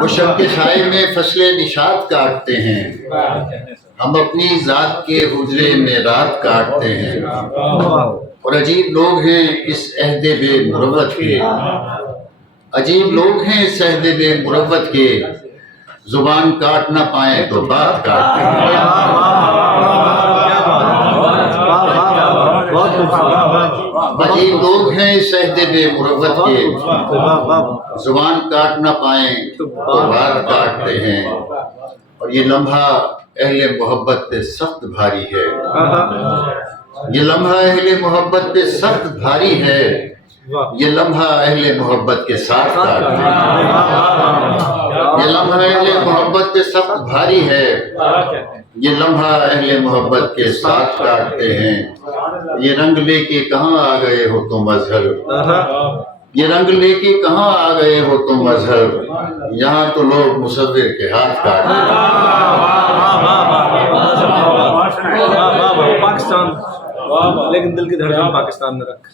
وہ شب کے سائے میں فصل نشاط کاٹتے ہیں، ہم اپنی ذات کے حجرے میں رات کاٹتے ہیں، اور عجیب لوگ ہیں اس عہد بے مروت کے، عجیب لوگ ہیں اس عہد بے مروت کے، زبان کاٹ نہ پائیں تو بات کاٹتے ہیں۔ عجیب لوگ ہیں اس عہد بے مروت کے، زبان کاٹ نہ پائیں تو بات کاٹتے ہیں، اور یہ لمحہ اہل محبت پہ سخت بھاری ہے، یہ لمحہ اہل محبت پہ سخت بھاری ہے، یہ لمحہ اہل محبت کے ساتھ کاٹتے ہیں، یہ لمحہ اہل محبت پہ سخت بھاری ہے، یہ لمحہ اہل محبت کے ساتھ کاٹتے ہیں۔ یہ رنگ لے کے کہاں آ گئے ہو تم اظہر، یہ رنگ لے کے کہاں آ گئے ہو تم اظہر، یہاں تو لوگ مصور کے ہاتھ کاٹتے ہیں۔ پاکستان، لیکن دل کی دھڑکن پاکستان میں رکھ۔